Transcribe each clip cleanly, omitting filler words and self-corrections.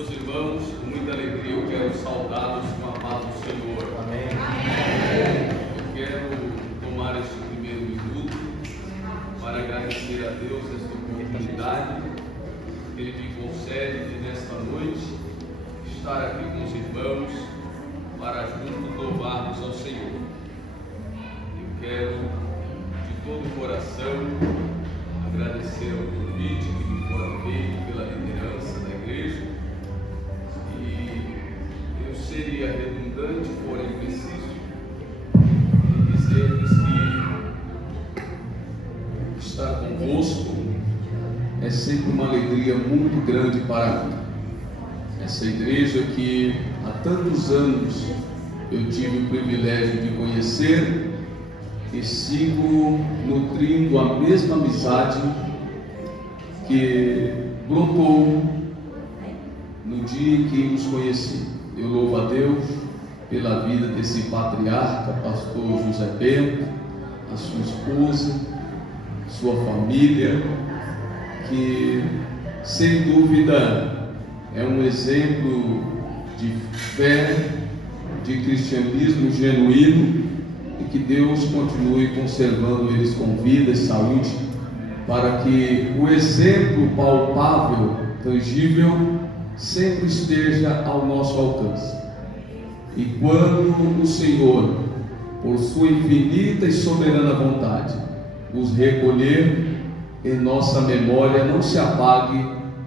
Meus irmãos, com muita alegria eu quero saudá-los com a paz do Senhor. Amém. Eu quero tomar este primeiro minuto para agradecer a Deus esta oportunidade que Ele me concede de nesta noite estar aqui com os irmãos para juntos louvarmos ao Senhor. Eu quero de todo o coração agradecer ao convite que me fora feito pela liderança da igreja. Eu seria redundante, porém preciso, em dizer-lhes que estar convosco é sempre uma alegria muito grande para mim. Essa igreja que há tantos anos eu tive o privilégio de conhecer e sigo nutrindo a mesma amizade que brotou no dia em que nos conheci. Eu louvo a Deus pela vida desse patriarca, pastor José Bento, a sua esposa, sua família, que sem dúvida é um exemplo de fé, de cristianismo genuíno, e que Deus continue conservando eles com vida e saúde, para que o exemplo palpável, tangível, sempre esteja ao nosso alcance. E quando o Senhor, por sua infinita e soberana vontade, nos recolher, em nossa memória não se apague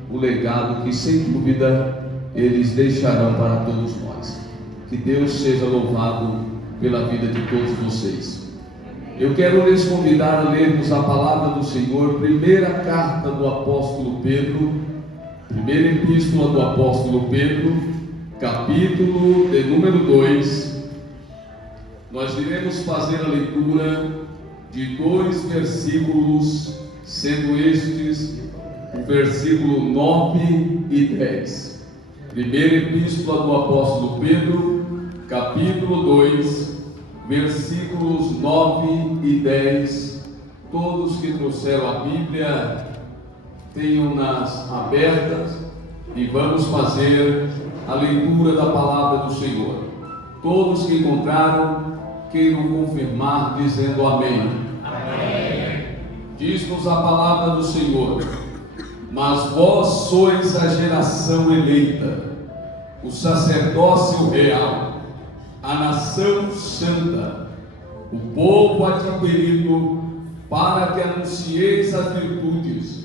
o legado que sem dúvida eles deixarão para todos nós. Que Deus seja louvado pela vida de todos vocês. Eu quero lhes convidar a lermos a palavra do Senhor, primeira carta do apóstolo Pedro, primeira epístola do apóstolo Pedro, capítulo de número 2. Nós iremos fazer a leitura de 2 versículos, sendo estes o versículo 9 e 10. Primeira epístola do apóstolo Pedro, capítulo 2, versículos 9 e 10. Todos que trouxeram a Bíblia, tenham-nas abertas e vamos fazer a leitura da palavra do Senhor. Todos que encontraram, queiram confirmar dizendo amém. Amém. Diz-nos a palavra do Senhor: mas vós sois a geração eleita, o sacerdócio real, a nação santa, o povo adquirido, para que anuncieis as virtudes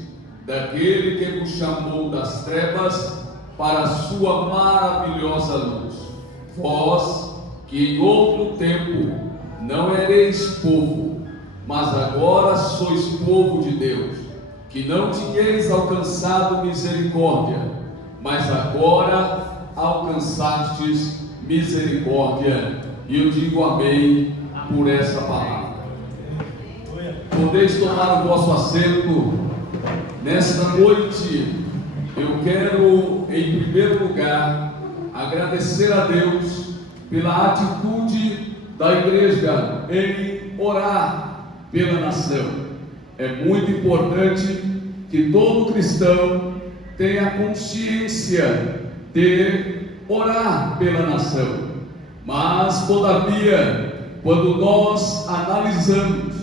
daquele que vos chamou das trevas para a sua maravilhosa luz. Vós, que em outro tempo não ereis povo, mas agora sois povo de Deus, que não tinhais alcançado misericórdia, mas agora alcançastes misericórdia. E eu digo amém por essa palavra. Podeis tomar o vosso assento. Nesta noite, eu quero, em primeiro lugar, agradecer a Deus pela atitude da igreja em orar pela nação. É muito importante que todo cristão tenha consciência de orar pela nação. Mas, todavia, quando nós analisamos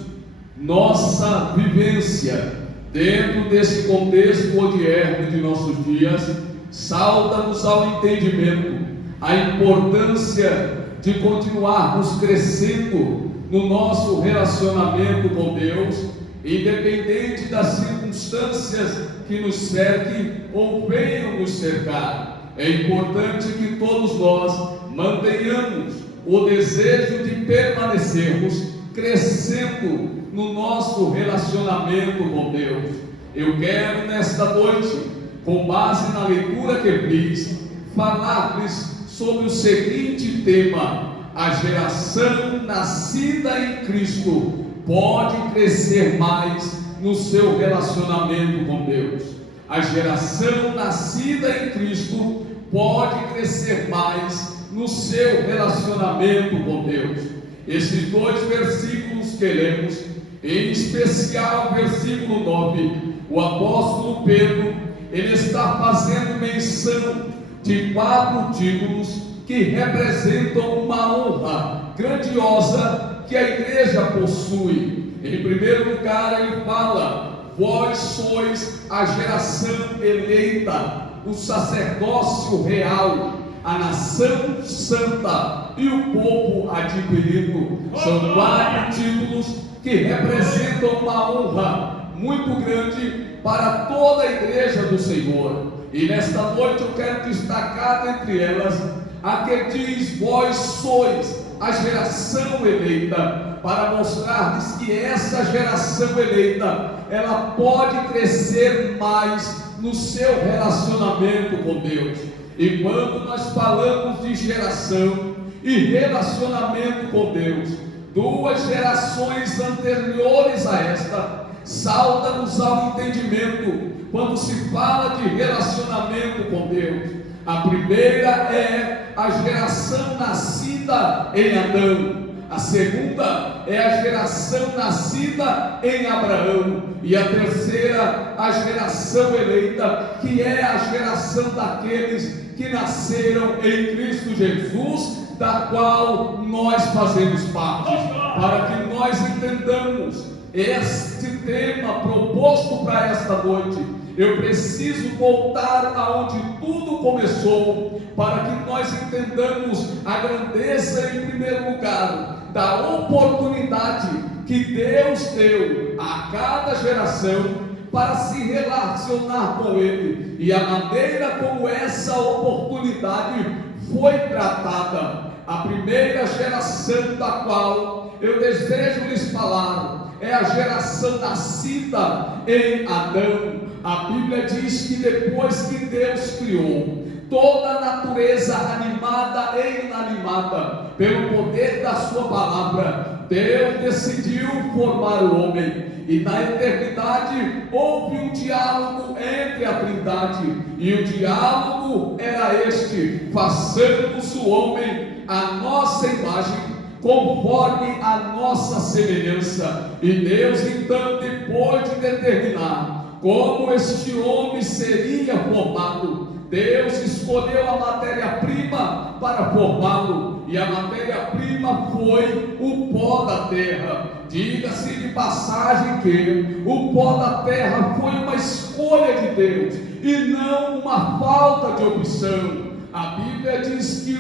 nossa vivência dentro desse contexto odierno de nossos dias, salta-nos ao entendimento a importância de continuarmos crescendo no nosso relacionamento com Deus, independente das circunstâncias que nos cerquem ou venham nos cercar. É importante que todos nós mantenhamos o desejo de permanecermos crescendo no nosso relacionamento com Deus. Eu quero nesta noite, com base na leitura que fiz, falar-lhes sobre o seguinte tema: a geração nascida em Cristo pode crescer mais no seu relacionamento com Deus. A geração nascida em Cristo pode crescer mais no seu relacionamento com Deus. Esses 2 versículos que lemos, em especial o versículo 9, o apóstolo Pedro, ele está fazendo menção de 4 títulos que representam uma honra grandiosa que a igreja possui. Em primeiro lugar, ele fala: vós sois a geração eleita, o sacerdócio real, a nação santa e o povo adquirido. São 4 títulos que representam uma honra muito grande para toda a igreja do Senhor. E nesta noite eu quero destacar dentre elas a que diz: vós sois a geração eleita, para mostrar-lhes que essa geração eleita, ela pode crescer mais no seu relacionamento com Deus. E quando nós falamos de geração e relacionamento com Deus, 2 gerações anteriores a esta salta-nos ao entendimento quando se fala de relacionamento com Deus. A primeira é a geração nascida em Adão, a segunda é a geração nascida em Abraão, e a terceira, a geração eleita, que é a geração daqueles que nasceram em Cristo Jesus, da qual nós fazemos parte. Para que nós entendamos este tema proposto para esta noite, eu preciso voltar aonde tudo começou, para que nós entendamos a grandeza, em primeiro lugar, da oportunidade que Deus deu a cada geração para se relacionar com Ele, e a maneira como essa oportunidade foi tratada. A primeira geração da qual eu desejo lhes falar é a geração nascida em Adão. A Bíblia diz que depois que Deus criou toda a natureza animada e inanimada, pelo poder da sua palavra, Deus decidiu formar o homem. E na eternidade houve um diálogo entre a Trindade, e o diálogo era este: façamos o homem à nossa imagem, conforme a nossa semelhança. E Deus então, depois de determinar como este homem seria formado, Deus escolheu a matéria-prima para formá-lo, e a matéria-prima foi o pó da terra. Diga-se de passagem que o pó da terra foi uma escolha de Deus e não uma falta de opção. A Bíblia diz que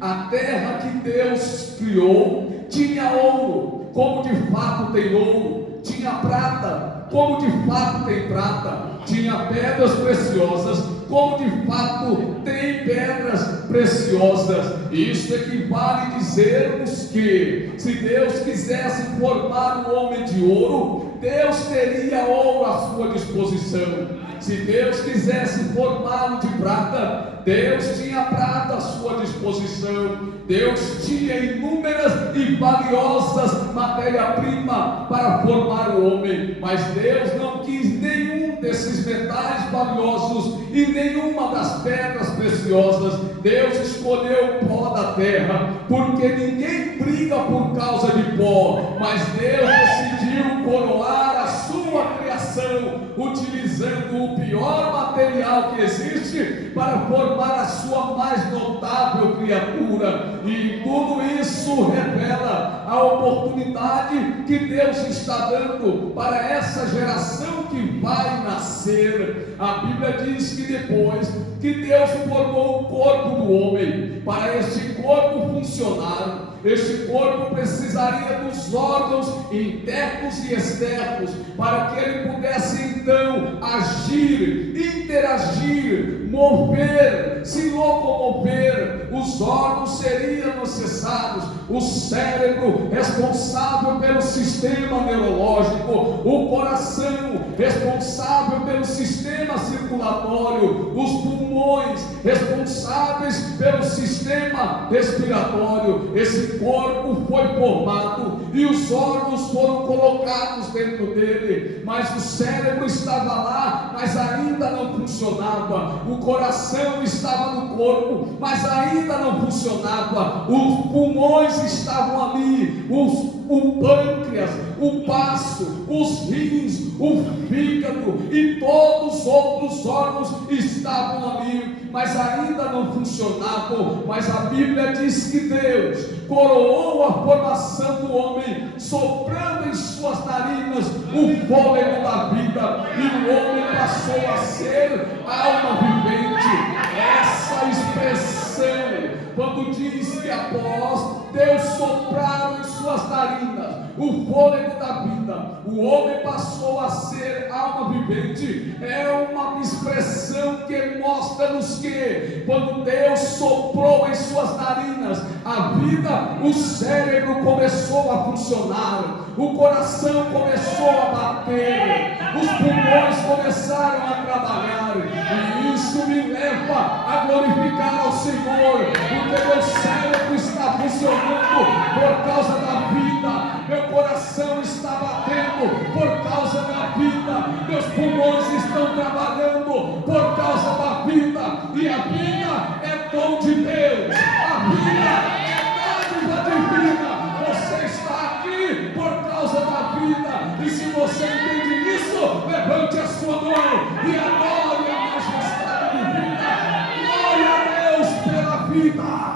a terra que Deus criou tinha ouro, como de fato tem ouro, tinha prata, como de fato tem prata, tinha pedras preciosas, como de fato tem pedras preciosas. Isso equivale a dizermos que, se Deus quisesse formar um homem de ouro, Deus teria ouro à sua disposição. Se Deus quisesse formá-lo de prata, Deus tinha prata à sua disposição. Deus tinha inúmeras e valiosas matérias-primas para formar o homem, mas Deus não quis nenhum desses metais valiosos e nenhuma das pedras preciosas. Deus escolheu o pó da terra, porque ninguém briga por causa de pó, mas Deus decidiu coroar a sua criação, utilizando o pior material que existe para formar a sua mais notável criatura. E tudo isso revela a oportunidade que Deus está dando para essa geração que vai nascer. A Bíblia diz que depois que Deus formou o corpo do homem, para este corpo funcionar, este corpo precisaria dos órgãos internos e externos, para que ele pudesse então agir, interagir, mover, se locomover. Os órgãos seriam necessários: o cérebro, responsável pelo sistema neurológico; o coração, responsável pelo sistema circulatório; os pulmões, responsáveis pelo sistema respiratório. Esse corpo foi formado e os órgãos foram colocados dentro dele, mas o cérebro estava lá, mas ainda não funcionava. O coração estava no do corpo, mas ainda não funcionava. Os pulmões estavam ali, o pâncreas, o baço, os rins, o fígado e todos os outros órgãos estavam ali, mas ainda não funcionavam. Mas a Bíblia diz que Deus coroou a formação do homem, soprando em suas narinas o fôlego da vida, e o homem passou a ser alma vivente. Essa expressão, quando diz que após Deus soprar em suas narinas o fôlego da vida, o homem passou a ser alma vivente, é uma expressão que mostra-nos que quando Deus soprou em suas narinas a vida, o cérebro começou a funcionar, o coração começou a bater, os pulmões começaram a trabalhar, e isso me leva a glorificar ao Senhor, porque meu cérebro está funcionando por causa da vida, meu coração está batendo por causa da vida, meus pulmões estão trabalhando por causa da vida, e a vida é dom de Deus, a vida é dádiva divina. Você está aqui por causa da vida, e se você entende isso, levante a sua mão e adore a majestade divina. Glória a Deus pela vida.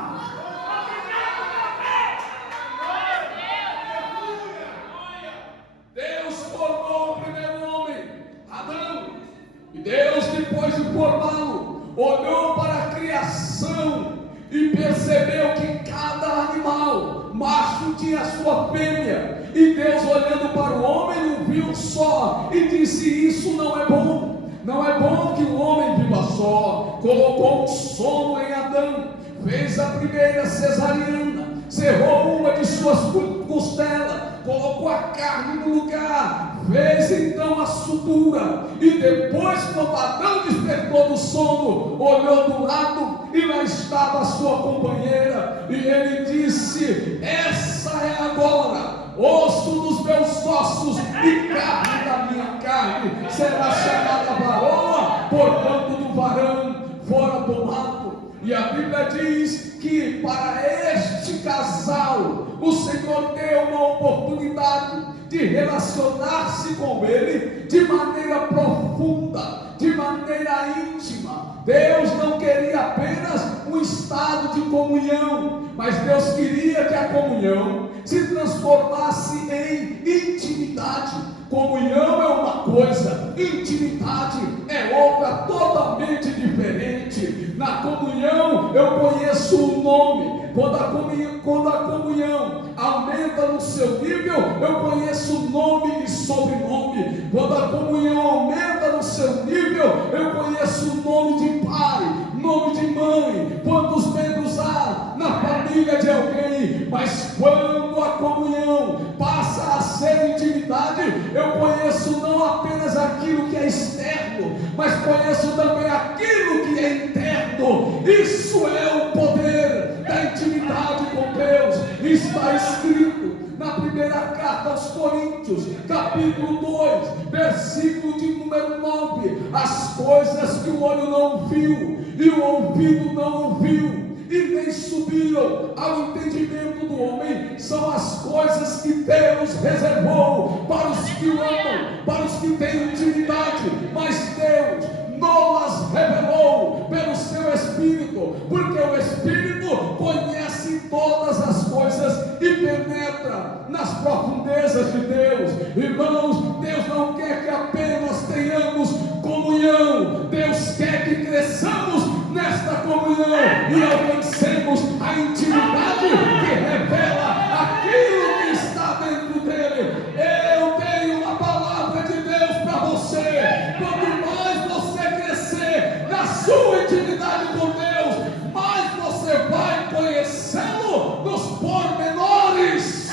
Deus, depois de formá-lo, olhou para a criação e percebeu que cada animal macho tinha sua fêmea, e Deus, olhando para o homem, o viu só e disse: isso não é bom, não é bom que o homem viva só. Colocou um sono em Adão, fez a primeira cesariana, cerrou uma de suas costelas, colocou a carne no lugar, fez então a sutura, e depois, quando Adão despertou do sono, olhou do lado e lá estava a sua companheira, e ele disse: essa é agora osso dos meus ossos e carne da minha carne, será chamada varoa, porquanto do varão fora tomado. E a Bíblia diz que para este casal o Senhor deu uma oportunidade de relacionar-se com Ele de maneira profunda, de maneira íntima. Deus não queria apenas um estado de comunhão, mas Deus queria que a comunhão se transformasse em intimidade. Comunhão é uma coisa, intimidade é outra totalmente diferente. Na comunhão eu conheço o nome. Quando a comunhão aumenta no seu nível, eu conheço nome e sobrenome. Quando a comunhão aumenta no seu nível, eu conheço o nome de pai, nome de mãe, quantos membros há na família de alguém. Mas quando a comunhão passa a ser intimidade, eu conheço não apenas aquilo que é externo, mas conheço também aquilo que é interno. Isso é o poder da intimidade com Deus. Está escrito na primeira carta aos Coríntios, capítulo 2, versículo de número 9: as coisas que o olho não viu e o ouvido não ouviu e nem subiram ao entendimento do homem, são as coisas que Deus reservou para os que o amam, para os que têm intimidade. Mas Deus não-las revelou pelo seu Espírito, porque o Espírito conhece todas as coisas e penetra nas profundezas de Deus. Irmãos, Deus não quer que apenas tenhamos comunhão, Deus quer que cresçamos nesta comunhão e alcancemos a intimidade que revela aquilo que está dentro dele. Eu tenho uma palavra de Deus para você. Quanto mais você crescer na sua intimidade com Deus, mais você vai conhecê-lo nos pormenores.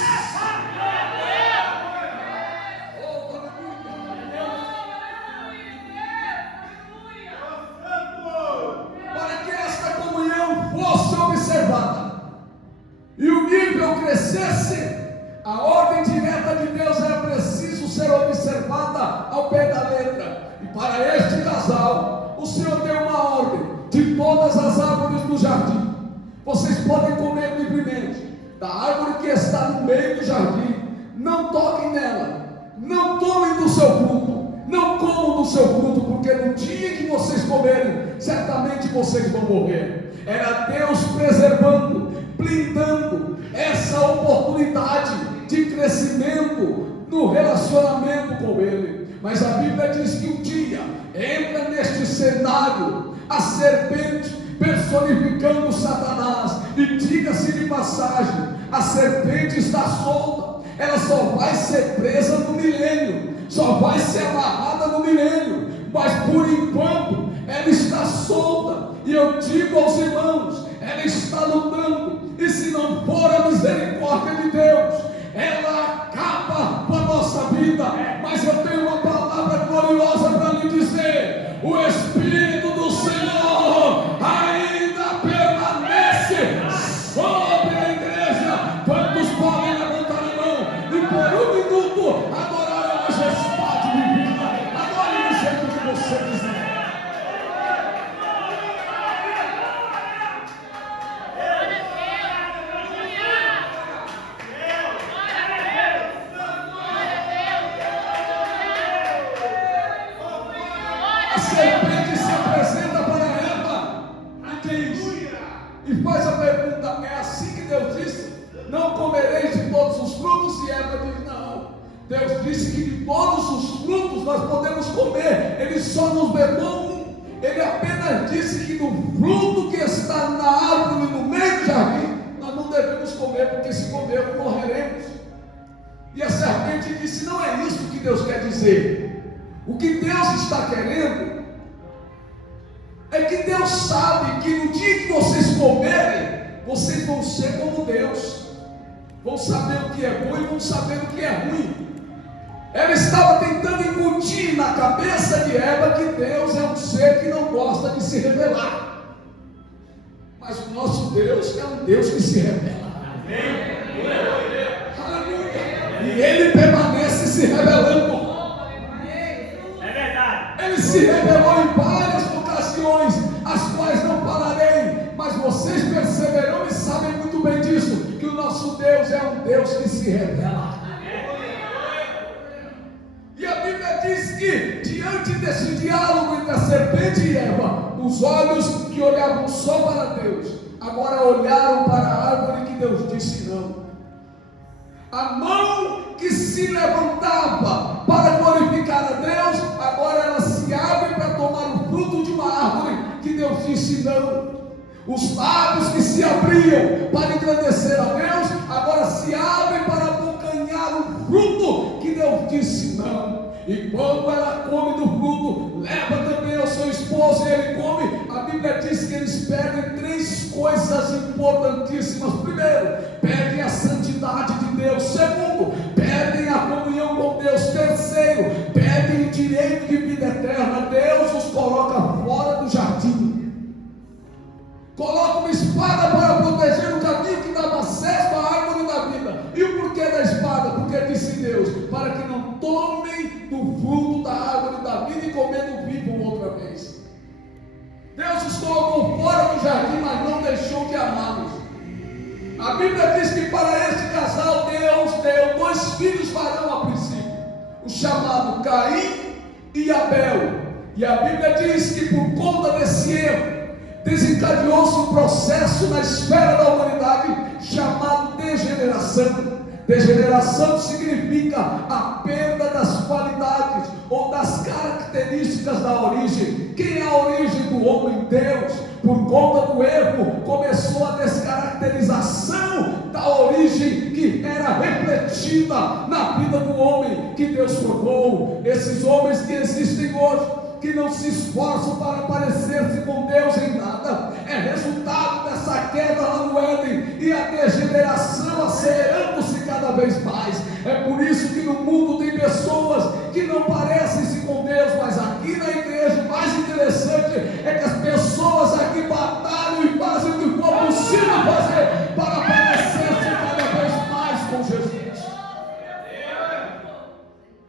Fosse observada e o nível crescesse, a ordem direta de Deus era preciso ser observada ao pé da letra. E para este casal, o Senhor deu uma ordem: de todas as árvores do jardim. Vocês podem comer livremente da árvore que está no meio do jardim. Não toquem nela, não tomem do seu fruto, não comam do seu fruto, porque no dia que vocês comerem, certamente vocês vão morrer. Era Deus preservando, blindando essa oportunidade de crescimento no relacionamento com Ele. Mas a Bíblia diz que um dia entra neste cenário a serpente, personificando Satanás. E diga-se de passagem, a serpente está solta. Ela só vai ser presa no milênio, só vai ser amarrada no milênio, mas por enquanto ela está solta. E eu digo aos irmãos, ela está lutando, e se não for a misericórdia de Deus, ela acaba com a nossa vida. Mas eu tenho uma palavra gloriosa para lhe dizer: o Espírito do Senhor ainda permanece sobre a igreja. Quantos podem levantar a mão e por um minuto adorar a majestade divina? Adore do jeito que você quiser. A serpente se apresenta para Eva e diz, e faz a pergunta: é assim que Deus disse? Não comereis de todos os frutos? E Eva diz: não. Deus disse que de todos os frutos nós podemos comer. Ele só nos vedou um. Ele apenas disse que do fruto que está na árvore no meio do jardim nós não devemos comer, porque se comermos morreremos. E a serpente disse: não é isso que Deus quer dizer. O que Deus está querendo é que Deus sabe que no dia que vocês comerem, vocês vão ser como Deus, vão saber o que é bom e vão saber o que é ruim. Ela estava tentando incutir na cabeça de Eva que Deus é um ser que não gosta de se revelar, mas o nosso Deus é um Deus que se revela. Aleluia. E Ele permanece se revelando. Ele se revelou em várias ocasiões, as quais não falarei, mas vocês perceberão e sabem muito bem disso, que o nosso Deus é um Deus que se revela. E a Bíblia diz que diante desse diálogo entre a serpente e Eva, os olhos que olhavam só para Deus, agora olharam para a árvore que Deus disse não. A mão que se levantava para glorificar a Deus, agora ela se abre para tomar o fruto de uma árvore que Deus disse não. Os lábios que se abriam para engrandecer a Deus, agora se abrem para abocanhar o fruto que Deus disse não. E quando ela come do fruto, leva também ao seu esposo e ele come. A Bíblia diz que eles pedem três coisas importantíssimas. Primeiro, pedem a santidade de Deus. Segundo, pedem a comunhão com Deus. Terceiro, pedem o direito de vida eterna. Deus os coloca fora do jardim, coloca uma espada para proteger o caminho que dava acesso à árvore da vida. E o porquê da espada? Porque disse Deus: para que não tomem do fruto da árvore da vida e comendo vivam outra vez. Deus os colocou fora do jardim, mas não deixou de amá-los. A Bíblia diz que para este casal Deus deu 2 filhos varão a princípio, o chamado Caim e Abel. E a Bíblia diz que por conta desse erro desencadeou-se um processo na esfera da humanidade chamado degeneração. Degeneração significa a perda das qualidades ou das características da origem. Quem é a origem do homem? Deus. Por conta do erro, começou a descaracterização da origem que era refletida na vida do homem que Deus formou. Esses homens que existem hoje, que não se esforçam para parecer-se com Deus em nada, é resultado dessa queda lá no Éden e a degeneração acelerando-se cada vez mais. É por isso que no mundo tem pessoas que não parecem-se com Deus, mas aqui na igreja o mais interessante é que as pessoas aqui batalham e fazem o que for possível fazer para parecer-se cada vez mais com Jesus.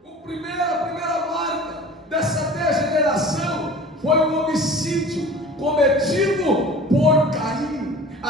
A primeira marca dessa degeneração foi um homicídio cometido por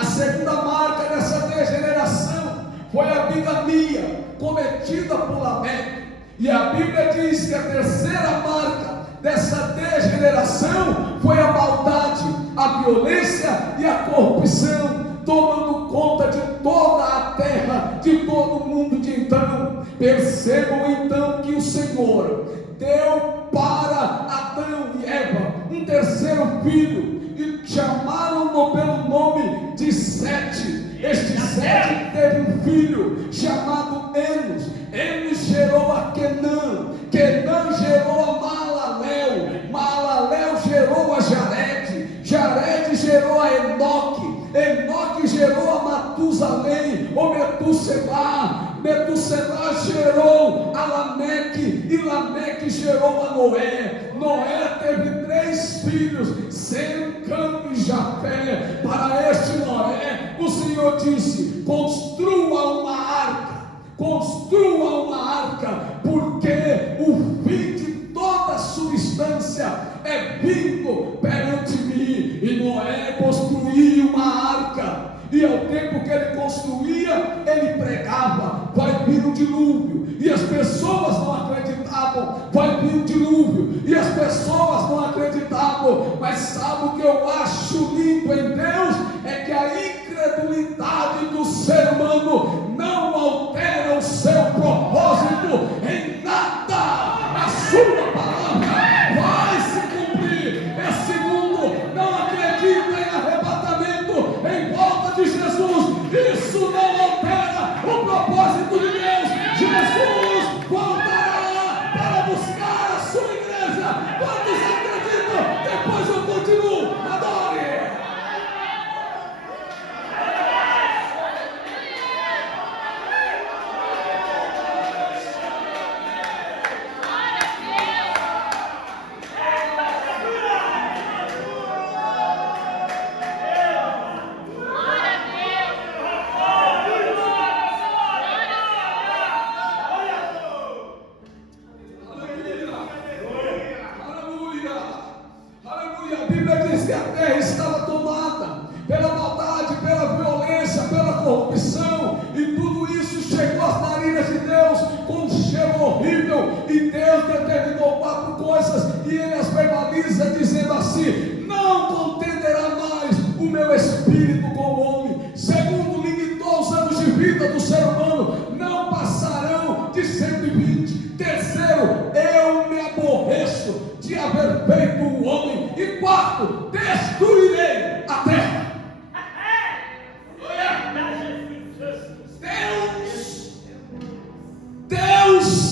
segunda marca dessa degeneração foi a bigamia cometida por Lameque. E a Bíblia diz que a terceira marca dessa degeneração foi a maldade, a violência e a corrupção, tomando conta de toda a terra, de todo o mundo de então. Percebam então que o Senhor deu para Adão e Eva um terceiro filho, e chamaram-no pelo nome de Sete. Este Sete teve um filho chamado Enos. Enos gerou a Quenã. Quenã gerou a Maalalel. Maalalel gerou a Jared. Jared gerou a Enoque. Enoque gerou a Matusalém, ou Metusselá. Metusselá gerou a Lameque, e Lameque gerou a Noé. Noé teve 3 filhos, Sem, Cã e Jafé. Para este Noé, o Senhor disse: construa uma arca. Construa uma arca, porque o fim de toda substância é vindo perante mim. E Noé construiu uma arca, e ao tempo que ele construía, ele pregava: vai vir o dilúvio. E as pessoas não acreditavam: vai vir o dilúvio. E as pessoas não acreditavam. Mas sabe o que eu acho lindo em Deus? É que a incredulidade do ser humano não altera o seu propósito em nada. A sua palavra vai se cumprir. Esse mundo não acredita em arrebatamento em volta de Jesus. Isso não altera o propósito de Deus. Jesus voltará para buscar a sua igreja. Quantos acreditam? Depois eu continuo. Adore!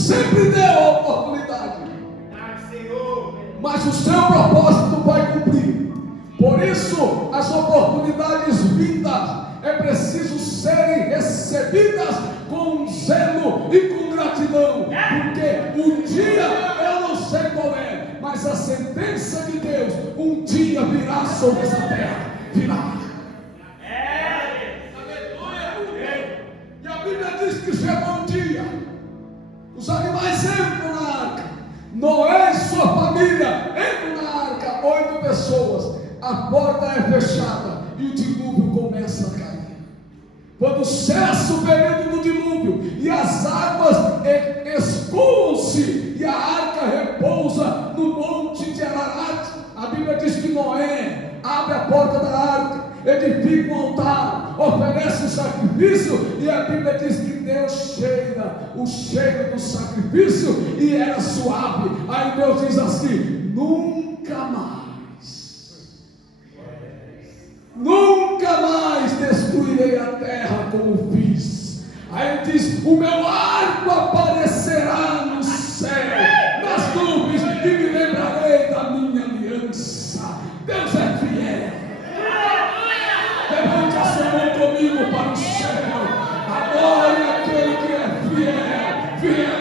Sempre deu a oportunidade, mas o seu propósito vai cumprir. Por isso, as oportunidades vindas é preciso serem recebidas com zelo e com gratidão, porque um dia eu não sei qual é, mas a sentença de Deus um dia virá sobre essa terra. Virá. E a Bíblia diz que chegou um dia. Os animais entram na arca. Noé e sua família entram na arca. 8 pessoas. A porta é fechada e o dilúvio começa a cair. Quando cessa o período do dilúvio e as águas escoam-se e a arca repousa no monte de Ararat, a Bíblia diz que Noé abre a porta da arca, edifica um altar, oferece o sacrifício, e a Bíblia diz que Deus cheira o cheiro do sacrifício e era suave. Aí Deus diz assim: nunca mais destruirei a terra como fiz. Aí ele diz: o meu arco aparecerá no céu, nas nuvens, e me lembrarei da minha aliança. Deus é fiel. Levante a sua mão comigo para o céu. Adore aquele que é fiel, fiel,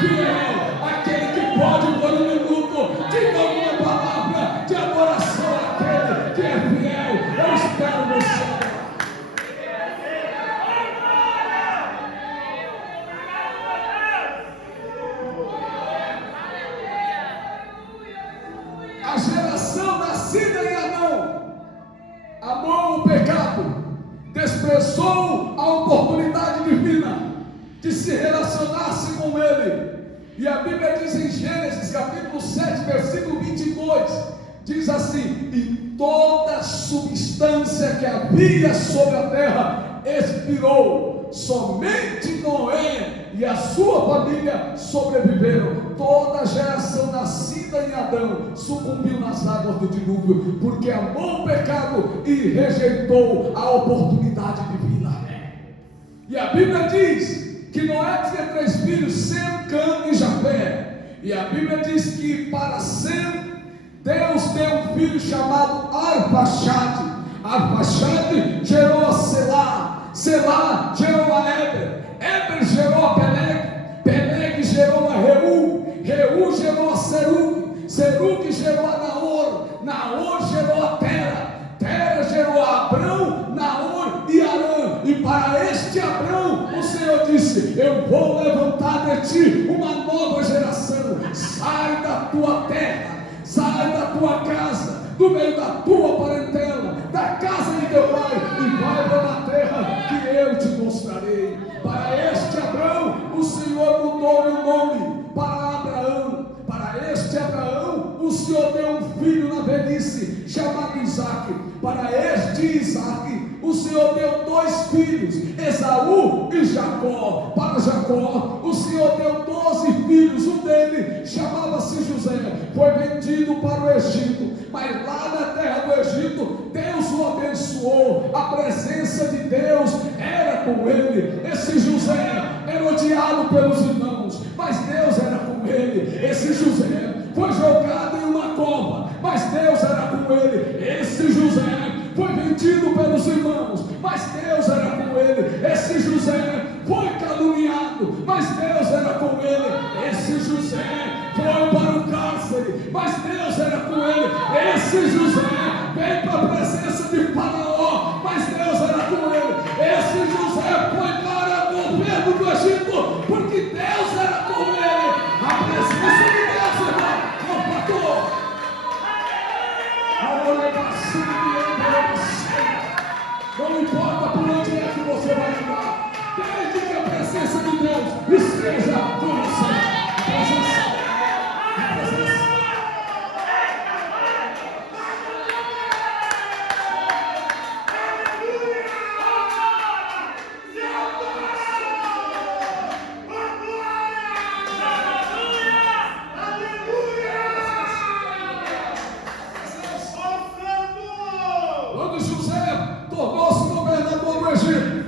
fiel. Aquele que pode por um minuto diga alguma palavra de adoração àquele que é fiel. Eu espero no céu. A geração nascida em Adão amou o pecado desprezou a oportunidade divina de se relacionar-se com Ele. E a Bíblia diz em Gênesis capítulo 7, versículo 22, diz assim: e toda substância que havia sobre a terra expirou, somente Noé e a sua família sobreviveram. Toda a geração nascida em Adão sucumbiu nas águas do dilúvio, porque amou o pecado e rejeitou a oportunidade divina. E a Bíblia diz que Noé tinha 3 filhos, Sem, Cã e Jafé. E a Bíblia diz que para Sem, Deus deu um filho chamado Arfaxade. Arfaxade gerou a Selá, Selá gerou a Éber, Éber gerou a Peleg, Peleg gerou a Reu, Reu gerou a Serug, Serug gerou a Naor, Naor gerou a Tera, Tera gerou a Abrão, Naor e Arã. E para este Abrão o Senhor disse: eu vou levantar de ti uma nova geração. Sai da tua terra, sai da tua casa, do meio da tua parentela, da casa de teu pai, e vai para a terra que eu te mostrarei. Para este Abrão o Senhor mudou-lhe o nome para Abraão. Para este Abraão o Senhor deu um filho na velhice chamado Isaque. Para este Isaque o Senhor deu 2 filhos, Esaú e Jacó. Para Jacó o Senhor deu 12 filhos. Um dele chamava-se José, foi vendido para o Egito, mas lá na terra do Egito Deus o abençoou. A presença de Deus era com ele. Esse José era odiado pelos irmãos, mas Deus era com ele. Esse José foi jogado em uma cova, mas Deus era com ele. Esse José foi vendido pelos irmãos, mas Deus era com ele. Esse José foi caluniado, mas Deus era com ele. Esse José foi para o cárcere, mas Deus era com ele. Esse José veio para a presença de Faraó, mas Deus era com ele. Esse José foi para o governo do Egito, porque Deus era com ele. A presença de Deus, irmão, não faltou. Não importa por onde é que você vai andar, desde que a presença de Deus esteja com você. A presença. Quando José tornou-se governador do Egito,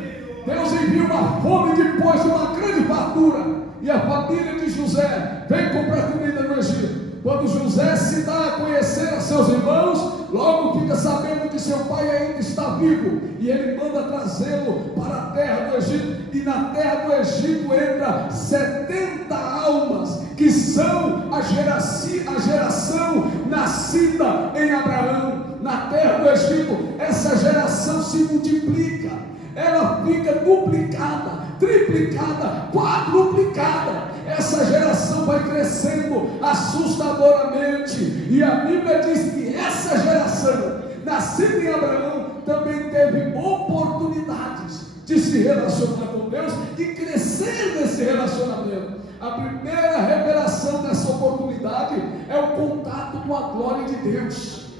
Deus enviou uma fome depois de uma grande fartura, e a família de José vem comprar comida no Egito. Quando José se dá a conhecer a seus irmãos, logo fica sabendo que seu pai ainda está vivo, e ele manda trazê-lo para a terra do Egito. E na terra do Egito entra 70 almas, que são a geração nascida em Abraão. Na terra do Egito, essa geração se multiplica, ela fica duplicada, triplicada, quadruplicada. Essa geração vai crescendo assustadoramente, e a Bíblia diz que essa geração nascida em Abraão também teve oportunidades de se relacionar com Deus e crescer nesse relacionamento. A primeira revelação dessa oportunidade é o contato com a glória de Deus.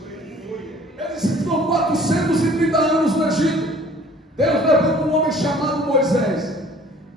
Eles estão 430 anos no Egito. Deus levanta um homem chamado Moisés,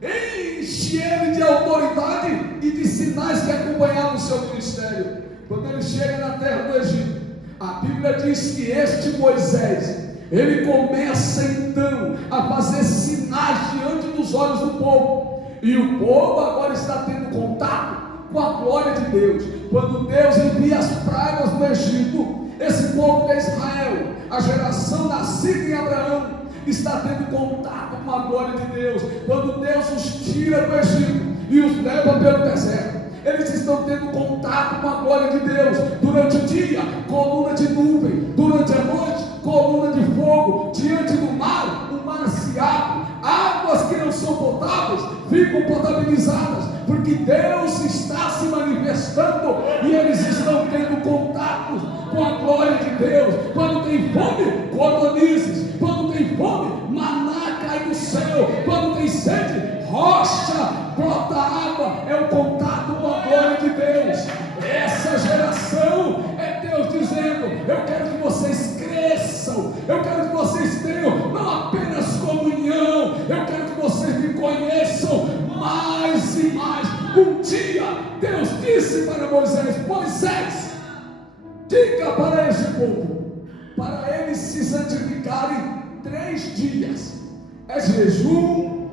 enche ele de autoridade e de sinais que acompanhavam o seu ministério. Quando ele chega na terra do Egito, a Bíblia diz que este Moisés, ele começa então a fazer sinais diante dos olhos do povo, e o povo agora está tendo contato com a glória de Deus. Quando Deus envia as pragas no Egito, esse povo de Israel, a geração nascida em Abraão, está tendo contato com a glória de Deus. Quando Deus os tira do Egito e os leva pelo deserto, eles estão tendo contato com a glória de Deus. Durante o dia, coluna de nuvem; durante a noite, coluna de fogo. Diante do mar, o mar se abre, águas que não são potáveis ficam potabilizadas, porque Deus está se manifestando e eles estão tendo contato com a glória de Deus. Quando tem fome, cordonizes; quando tem fome, maná Moisés: Moisés, diga para este povo, para eles se santificarem 3 dias. É jejum,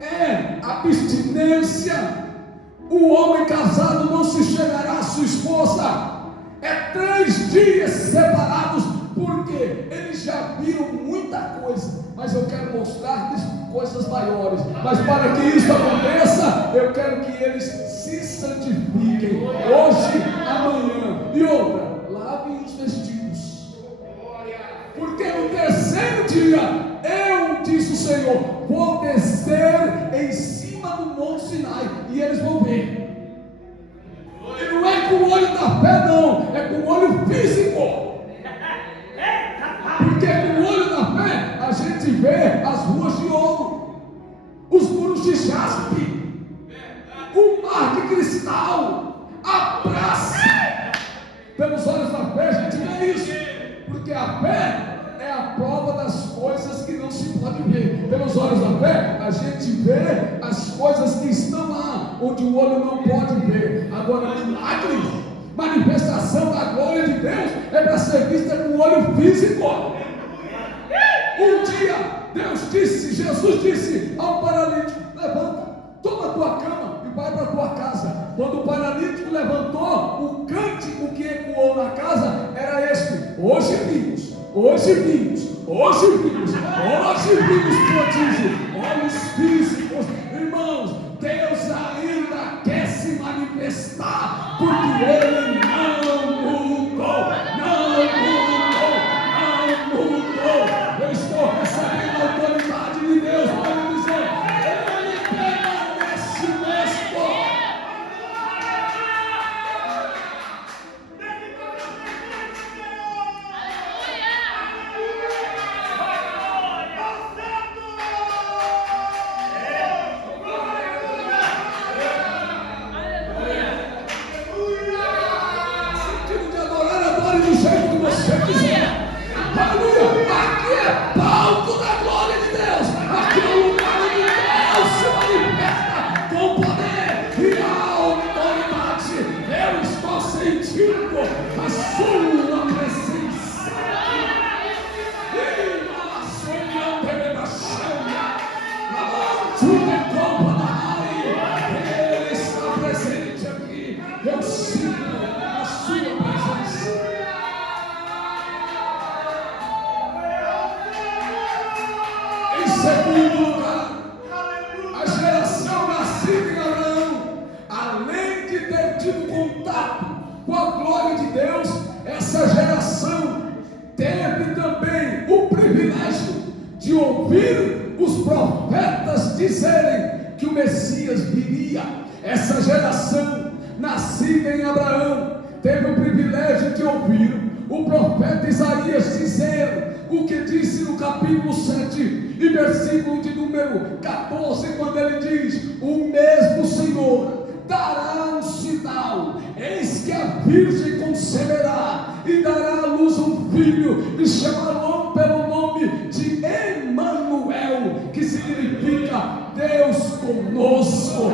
é abstinência. O homem casado não se chegará à sua esposa. É 3 dias separados, porque eles já viram muita coisa, mas eu quero mostrar-lhes coisas maiores. Mas para que isso aconteça, eu quero que eles se santifiquem hoje, amanhã. E outra, lavem os vestidos, porque no 3º dia, disse o Senhor, vou descer em cima do Monte Sinai, e eles vão ver. E não é com o olho da fé, não, é com o olho físico. Porque com o olho da fé a gente vê as ruas de ouro, os muros de jaspe, o mar de cristal, a praça. Pelos olhos da fé a gente vê isso, porque a fé é a prova das coisas que não se pode ver. Pelos olhos da fé a gente vê as coisas que estão lá, onde o olho não pode ver. Agora, milagre, manifestação da glória de Deus, é para ser vista com o olho físico. Um dia Jesus disse ao paralítico: levanta, toma a tua cama e vai para a tua casa. Quando o paralítico levantou, o cântico que ecoou na casa era este: hoje vimos prodígio, olhos físicos. Irmãos, Deus ainda quer se manifestar, porque Ele não mudou. Eu estou recebendo a autoridade de Deus para dizer: Ele permanece mesmo. Sentido de adorar, adore do jeito que você quiser. Aleluia! Aqui é palco da glória de Deus. Aqui é o lugar onde Deus se manifesta com poder e autoridade. Eu estou sentindo a sua presença. E a sua penetração. Ele está presente aqui. Eu sinto a sua presença. Segundo lugar, a geração nascida em Abraão, além de ter tido contato com a glória de Deus, essa geração teve também o privilégio de ouvir os profetas dizerem que o Messias viria. Essa geração nascida em Abraão teve o privilégio de ouvir o profeta Isaías dizer o que disse no capítulo 7 e versículo de número 14, quando ele diz: o mesmo Senhor dará um sinal, eis que a virgem conceberá e dará à luz um filho, e chamarão pelo nome de Emanuel, que significa Deus conosco.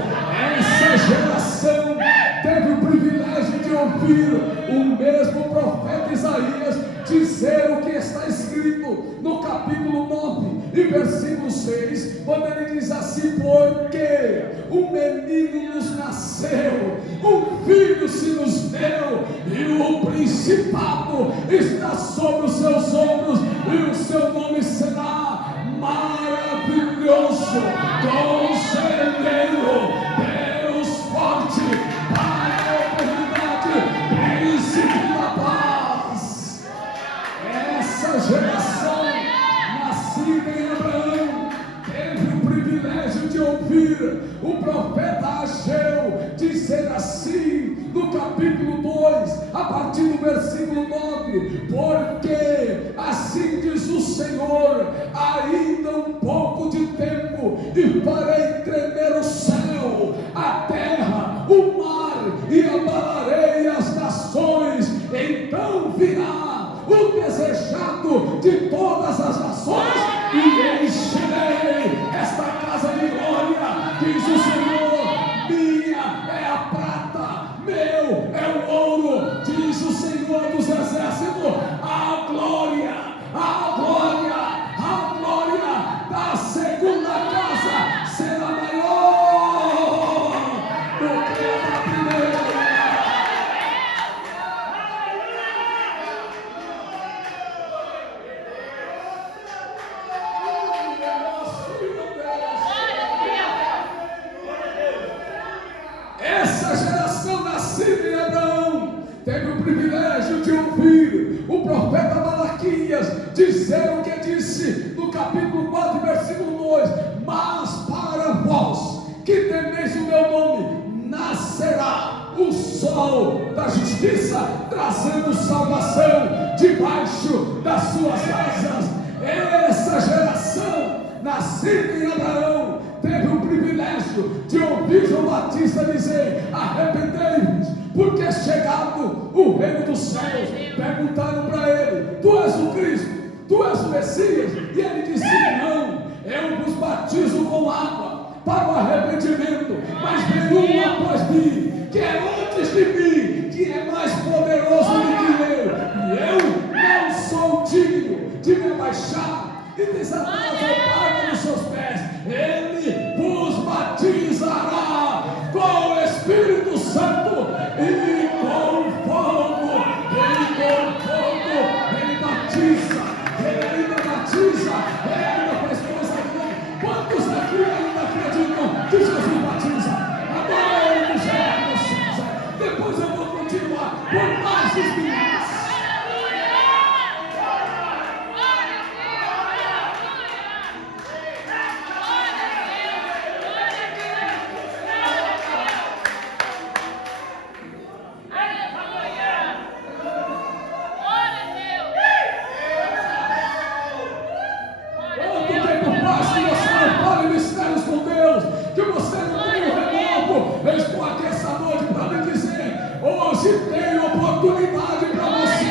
Essa geração teve o privilégio de ouvir o mesmo profeta Isaías dizer o que está escrito no capítulo 9 e versículo 6, quando ele diz assim: porque um menino nos nasceu, um filho se nos deu, e o principado está sobre os seus ombros, e o seu nome será Maravilhoso, Conselheiro, Deus forte, Pai da eternidade, Príncipe da paz. Essa geração nascida em Abraão teve o privilégio de ouvir o profeta Ageu dizer assim no capítulo 2, a partir do versículo 9: porque assim diz o Senhor, ainda um pouco de tempo e farei tremer o céu, a terra, o mar, e abalarei as nações. Então virá o desejado de todas as nações e encherei esta casa de glória, diz o Senhor. Minha é a prata, meu profeta Malaquias dizer o que disse no capítulo 4, versículo 2: mas para vós que temeis o meu nome, nascerá o sol da justiça, trazendo salvação debaixo das suas asas. Essa geração, nascida em Abraão, teve o privilégio de ouvir João Batista dizer: arrependei-vos, porque é chegado o reino dos céus. Perguntaram para ele: tu és o Cristo, tu és o Messias? E ele disse: não, eu vos batizo com água para o arrependimento, mas vem um após mim, que é antes de mim, que é mais poderoso do que eu, e eu não sou digno de me abaixar e desatar a palma dos seus pés. Ele vos batizará com o Espírito Santo e com fogo. Ele batiza, ele ainda batiza, ele ainda faz coisa grande. Quantos aqui ainda acreditam que Jesus batiza? Agora ele nos gera nos céus. Depois eu vou continuar por mais uns minutos. Que você não tem o renovo. Eu estou aqui essa noite para lhe dizer: hoje tem oportunidade para você.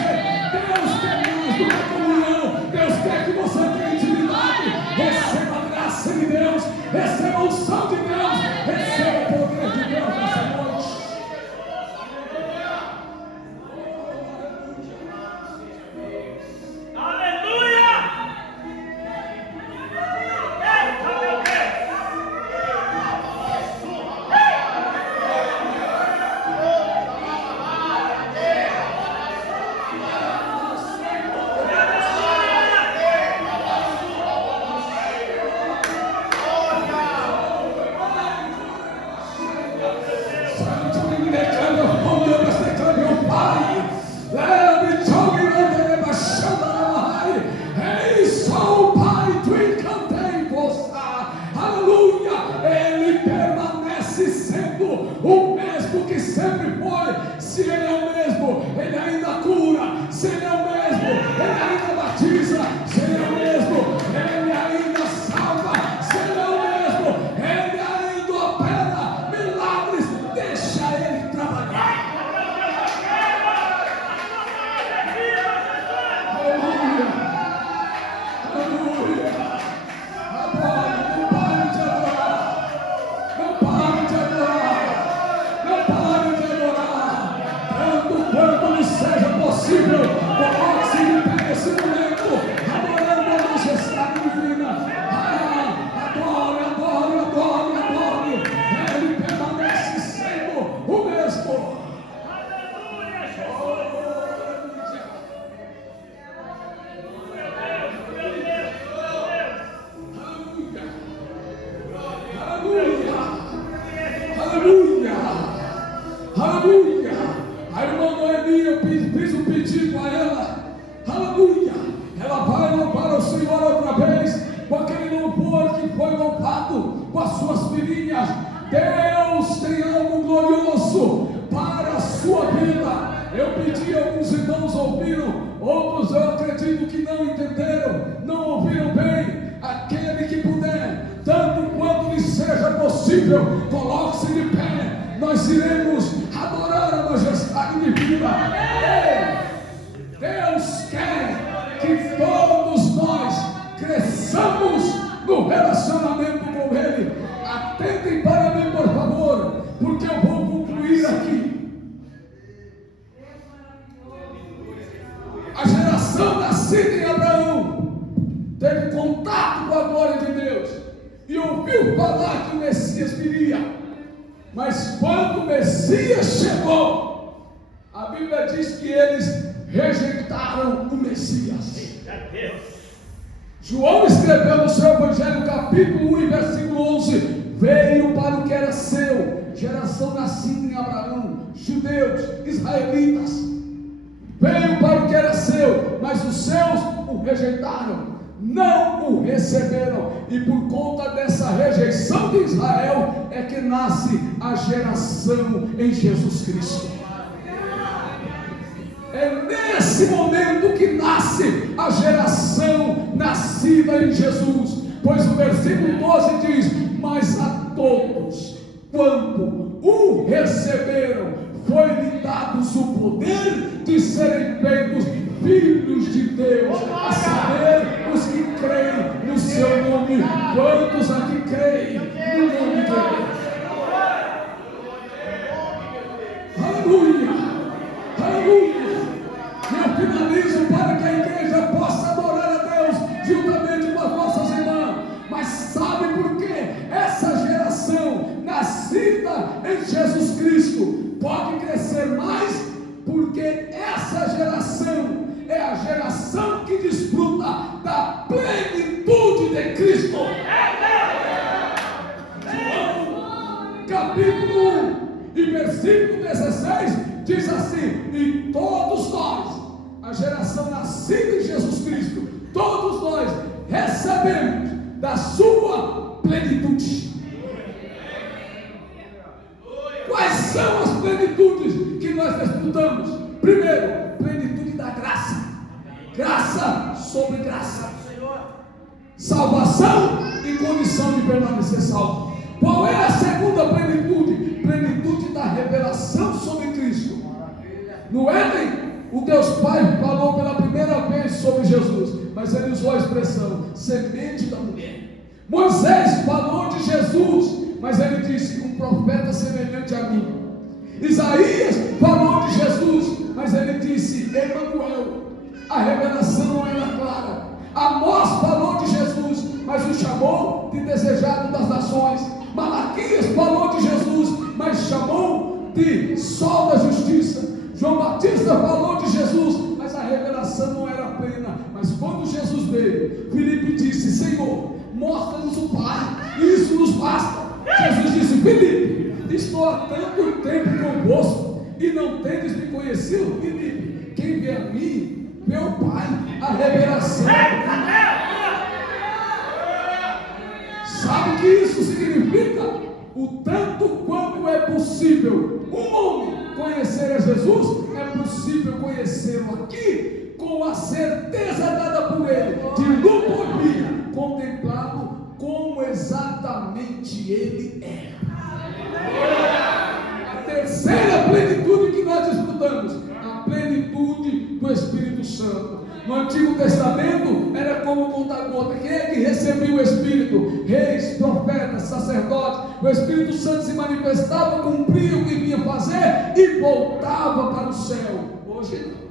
Deus quer mais do que comunhão. Deus quer que você tenha intimidade. Receba a graça de Deus, receba a unção de Deus, receba o poder de Deus nessa noite. O mesmo que sempre foi. Se ele é o mesmo, ele ainda cura. Se ele é o mesmo, ele ainda batiza. Se ele é o mesmo, ele ainda salva. Se ele é o mesmo, ele ainda opera milagres. Deixa ele trabalhar. Aleluia, aleluia. Agora não pare de adorar, não pare de adorar. Quando seja possível, coloque-se de pé nesse momento, adorando a majestade divina. Adore, adore, adore, adore. Ele permanece sendo o mesmo. Aleluia, aleluia, aleluia. A irmã Noemi, eu fiz um pedido a ela, aleluia, ela vai louvar o Senhor outra vez, com aquele louvor que foi louvado com as suas filhinhas. Deus tem algo glorioso para a sua vida. Eu pedi, alguns irmãos ouviram, outros eu acredito que não entenderam, não ouviram bem. Aquele que puder, tanto quanto lhe seja possível, coloque-se de pé. Nós iremos adorar a majestade divina. Deus quer que todos nós cresçamos no relacionamento com Ele. Atentem para mim, por favor, porque eu vou concluir aqui. A geração nascida em Abraão teve contato com a glória de Deus e ouviu falar que o Messias viria. Mas quando o Messias chegou, a Bíblia diz que eles rejeitaram o Messias. João escreveu no seu Evangelho, capítulo 1, versículo 11: veio para o que era seu, geração nascida em Abraão, judeus, israelitas. Veio para o que era seu, mas os seus o rejeitaram, não o receberam. E por conta dessa rejeição de Israel é que nasce a geração em Jesus Cristo. É nesse momento que nasce a geração nascida em Jesus. Pois o versículo 12 diz: mas a todos quanto o receberam, foi-lhe dados o poder de serem feitos filhos de Deus, a saber, os que creem no seu nome. Quantos aqui creem no nome de Deus? Aleluia, aleluia. Eu finalizo para que a igreja possa adorar a Deus juntamente com as nossas irmãs. Mas sabe por que essa geração nascida em Jesus Cristo pode crescer mais? Porque essa geração é a geração que desfruta da plenitude de Cristo. João, capítulo 1 e versículo 16 diz assim: e todos nós, a geração nascida em Jesus Cristo, todos nós recebemos da sua plenitude. Quais são as plenitudes que nós desfrutamos? Primeiro, plenitude da graça. Graça sobre graça. Salvação e condição de permanecer salvo. Qual é a segunda plenitude? Plenitude da revelação sobre Cristo. No Éden, o Deus Pai falou pela primeira vez sobre Jesus, mas ele usou a expressão semente da mulher. Moisés falou de Jesus, mas ele disse: um profeta semelhante a mim. Isaías falou de Jesus, mas ele disse: Emanuel. A revelação não era clara. Amós falou de Jesus, mas o chamou de desejado das nações. Malaquias falou de Jesus, mas chamou de sol da justiça. João Batista falou de Jesus, mas a revelação não era plena. Mas quando Jesus veio, Filipe disse: Senhor, mostra-nos o Pai, isso nos basta. Jesus disse: Filipe, estou há tanto tempo convosco e não tendes me conhecido. Filipe, quem vê a mim, vê o Pai. A revelação. Sabe o que isso significa? O tanto quanto é possível um homem conhecer a Jesus, é possível conhecê-lo aqui com a certeza dada por ele, de nunca ouvir, contemplá-lo como exatamente ele é. A terceira plenitude que nós desfrutamos, a plenitude do Espírito Santo. No Antigo Testamento era como conta-gota. Quem é que recebia o Espírito? Reis, profetas, sacerdotes. O Espírito Santo se manifestava, cumpria o que vinha fazer e voltava para o céu. Hoje não.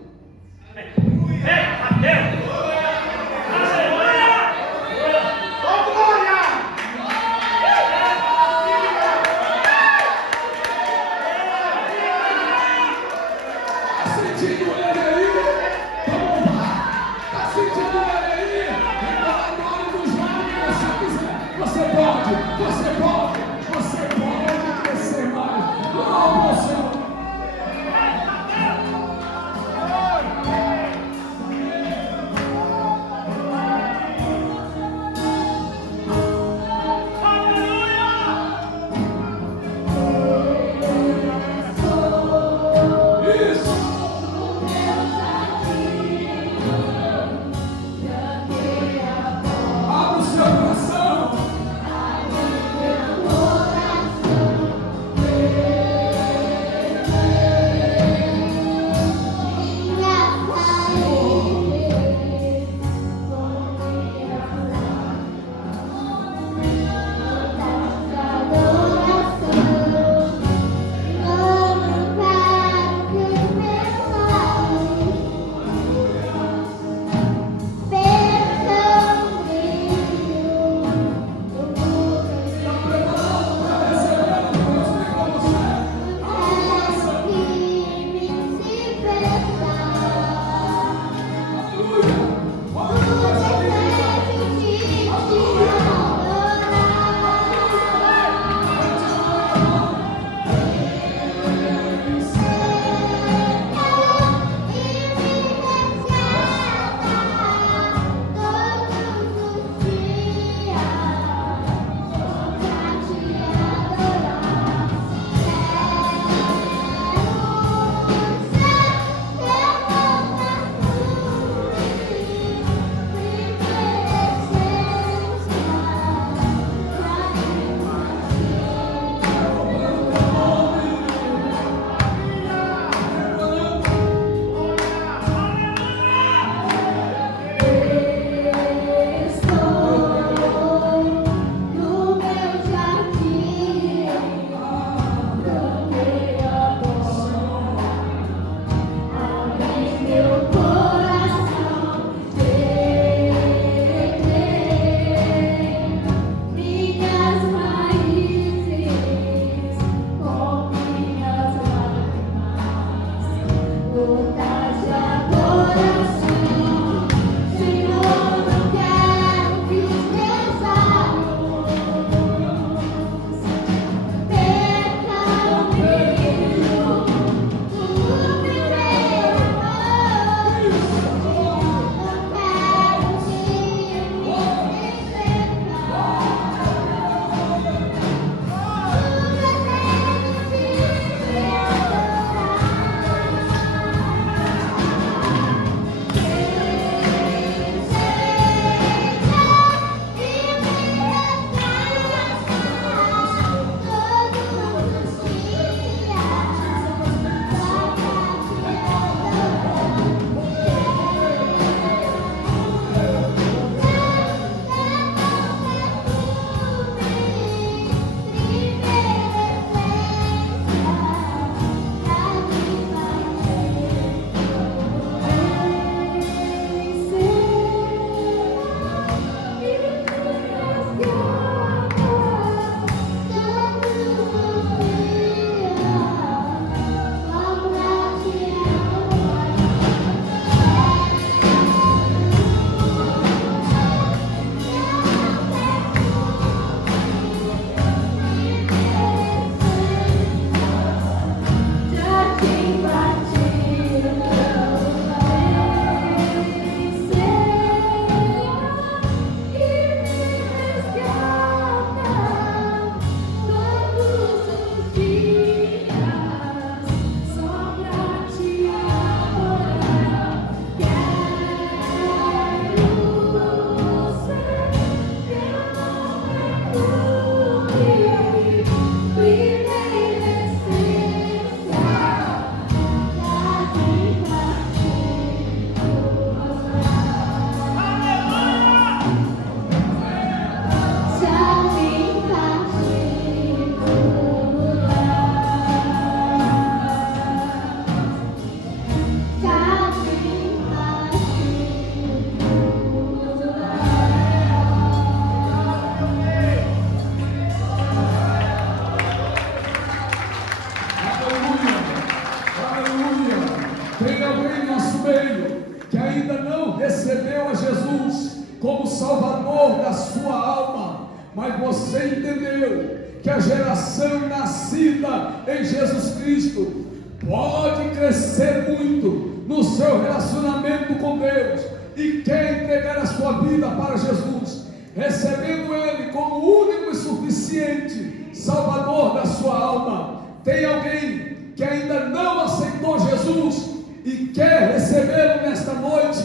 mas você entendeu que a geração nascida em Jesus Cristo pode crescer muito no seu relacionamento com Deus e quer entregar a sua vida para Jesus, recebendo Ele como o único e suficiente Salvador da sua alma. Tem alguém que ainda não aceitou Jesus e quer recebê-lo nesta noite?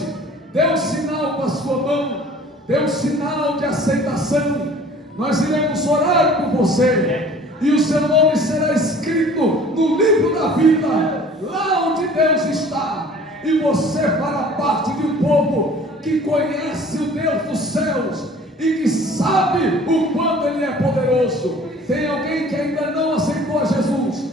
Dê um sinal com a sua mão, dê um sinal de aceitação. Nós iremos orar por você e o seu nome será escrito no livro da vida, lá onde Deus está, e você fará parte de um povo que conhece o Deus dos céus e que sabe o quanto Ele é poderoso. Tem alguém que ainda não aceitou a Jesus,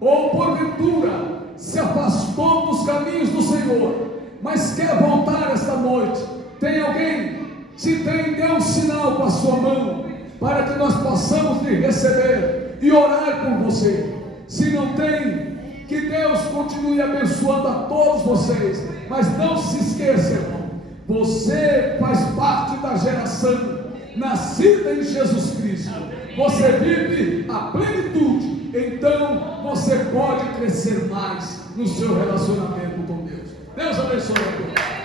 ou porventura se afastou dos caminhos do Senhor, mas quer voltar esta noite? Tem alguém? Se tem, dê um sinal com a sua mão, para que nós possamos te receber e orar por você. Se não tem, que Deus continue abençoando a todos vocês, mas não se esqueça, irmão, você faz parte da geração nascida em Jesus Cristo. Você vive a plenitude, então você pode crescer mais no seu relacionamento com Deus. Deus abençoe a todos.